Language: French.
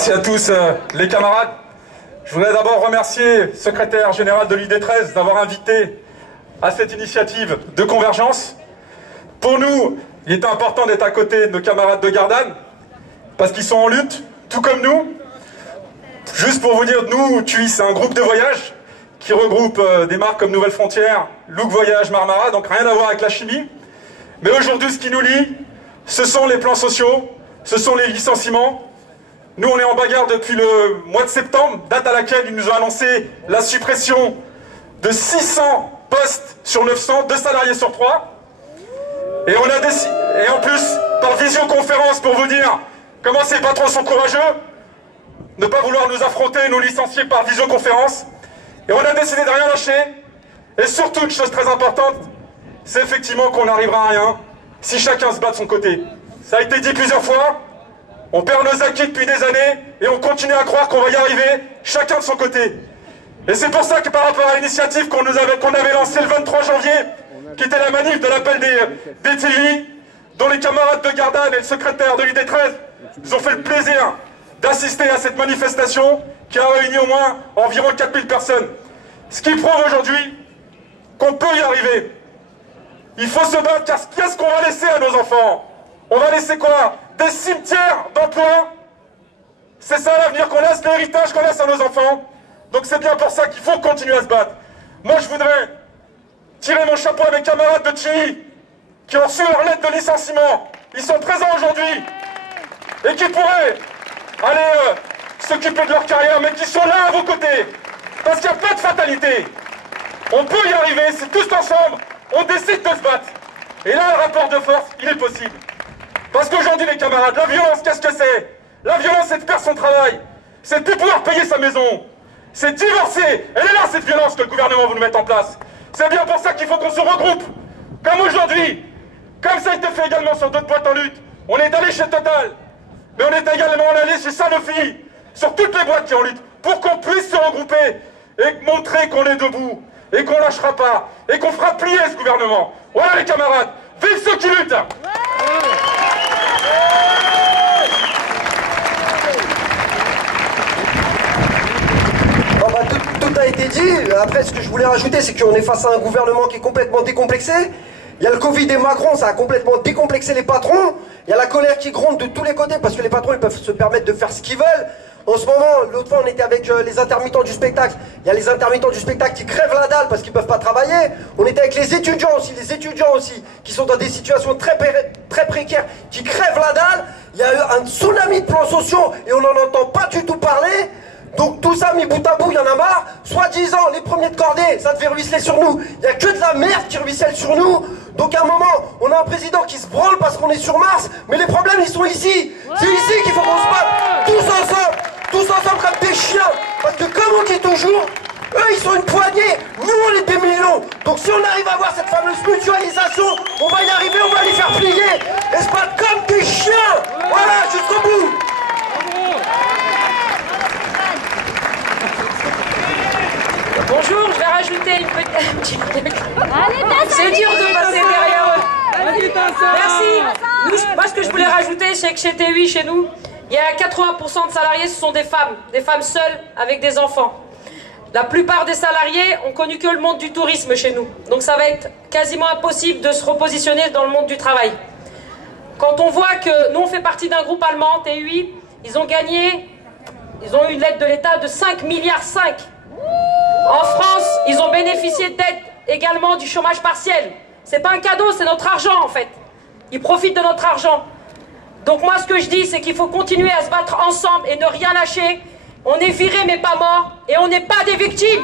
Merci à tous les camarades. Je voudrais d'abord remercier le secrétaire général de l'ID13 d'avoir invité à cette initiative de convergence. Pour nous, il est important d'être à côté de nos camarades de Gardanne, parce qu'ils sont en lutte, tout comme nous. Juste pour vous dire, nous, TUI, c'est un groupe de voyage qui regroupe des marques comme Nouvelles Frontières, Look Voyage, Marmara, donc rien à voir avec la chimie. Mais aujourd'hui, ce qui nous lie, ce sont les plans sociaux, ce sont les licenciements. Nous, on est en bagarre depuis le mois de septembre, date à laquelle ils nous ont annoncé la suppression de 600 postes sur 900, 2 salariés sur 3. Et on a décidé, et en plus, par visioconférence, pour vous dire comment ces patrons sont courageux, ne pas vouloir nous affronter, nous licencier par visioconférence. Et on a décidé de rien lâcher. Et surtout, une chose très importante, c'est effectivement qu'on n'arrivera à rien si chacun se bat de son côté. Ça a été dit plusieurs fois, on perd nos acquis depuis des années et on continue à croire qu'on va y arriver, chacun de son côté. Et c'est pour ça que par rapport à l'initiative qu'on avait lancée le 23 janvier, qui était la manif de l'appel des TUI, dont les camarades de Gardanne et le secrétaire de l'ID13 nous ont fait le plaisir d'assister à cette manifestation qui a réuni au moins environ 4000 personnes. Ce qui prouve aujourd'hui qu'on peut y arriver. Il faut se battre, car qu'est-ce qu'on va laisser à nos enfants? On va laisser quoi? Des cimetières d'emplois? C'est ça l'avenir qu'on laisse, l'héritage qu'on laisse à nos enfants? Donc c'est bien pour ça qu'il faut continuer à se battre. Moi je voudrais tirer mon chapeau à mes camarades de TUI qui ont reçu leur lettre de licenciement. Ils sont présents aujourd'hui et qui pourraient aller s'occuper de leur carrière, mais qui sont là à vos côtés. Parce qu'il n'y a pas de fatalité. On peut y arriver si tous ensemble on décide de se battre. Et là, le rapport de force, il est possible. Parce qu'aujourd'hui, les camarades, la violence, qu'est-ce que c'est? La violence, c'est de perdre son travail. C'est de ne plus pouvoir payer sa maison. C'est divorcer. Elle est là, cette violence que le gouvernement veut nous mettre en place. C'est bien pour ça qu'il faut qu'on se regroupe. Comme aujourd'hui. Comme ça a été fait également sur d'autres boîtes en lutte. On est allé chez Total. Mais on est également allé chez Sanofi. Sur toutes les boîtes qui en lutte. Pour qu'on puisse se regrouper. Et montrer qu'on est debout. Et qu'on lâchera pas. Et qu'on fera plier ce gouvernement. Voilà les camarades. Vive ceux qui luttent. Tout a été dit. Après, ce que je voulais rajouter, c'est qu'on est face à un gouvernement qui est complètement décomplexé. Il y a le Covid et Macron, ça a complètement décomplexé les patrons. Il y a la colère qui gronde de tous les côtés parce que les patrons, ils peuvent se permettre de faire ce qu'ils veulent. En ce moment, l'autre fois, on était avec les intermittents du spectacle. Il y a les intermittents du spectacle qui crèvent la dalle parce qu'ils peuvent pas travailler. On était avec les étudiants aussi, qui sont dans des situations très précaires, qui crèvent la dalle. Il y a eu un tsunami de plans sociaux et on n'en entend pas du tout parler. Donc tout ça mis bout à bout, il y en a marre. Soi-disant, les premiers de cordée, ça devait ruisseler sur nous. Il n'y a que de la merde qui ruisselle sur nous. Donc à un moment, on a un président qui se branle parce qu'on est sur Mars. Mais les problèmes, ils sont ici. C'est ici qu'il faut qu'on se batte. Tous ensemble comme des chiens. Parce que comme on dit toujours, eux, ils sont une poignée. Nous, on est des millions. Donc si on arrive à avoir cette fameuse mutualisation, on va y arriver, on va les faire plier. Et se battre comme des chiens. Voilà, jusqu'au bout. Bonjour, je vais rajouter une petite... C'est dur de passer derrière eux. Merci. Moi, ce que je voulais rajouter, c'est que chez TUI, chez nous, il y a 80% de salariés, ce sont des femmes seules avec des enfants. La plupart des salariés ont connu que le monde du tourisme chez nous. Donc ça va être quasiment impossible de se repositionner dans le monde du travail. Quand on voit que nous, on fait partie d'un groupe allemand, TUI, ils ont eu une aide de l'État de 5,5 milliards. En France, ils ont bénéficié d'aide également du chômage partiel. C'est pas un cadeau, c'est notre argent en fait. Ils profitent de notre argent. Donc moi ce que je dis, c'est qu'il faut continuer à se battre ensemble et ne rien lâcher. On est virés mais pas morts et on n'est pas des victimes.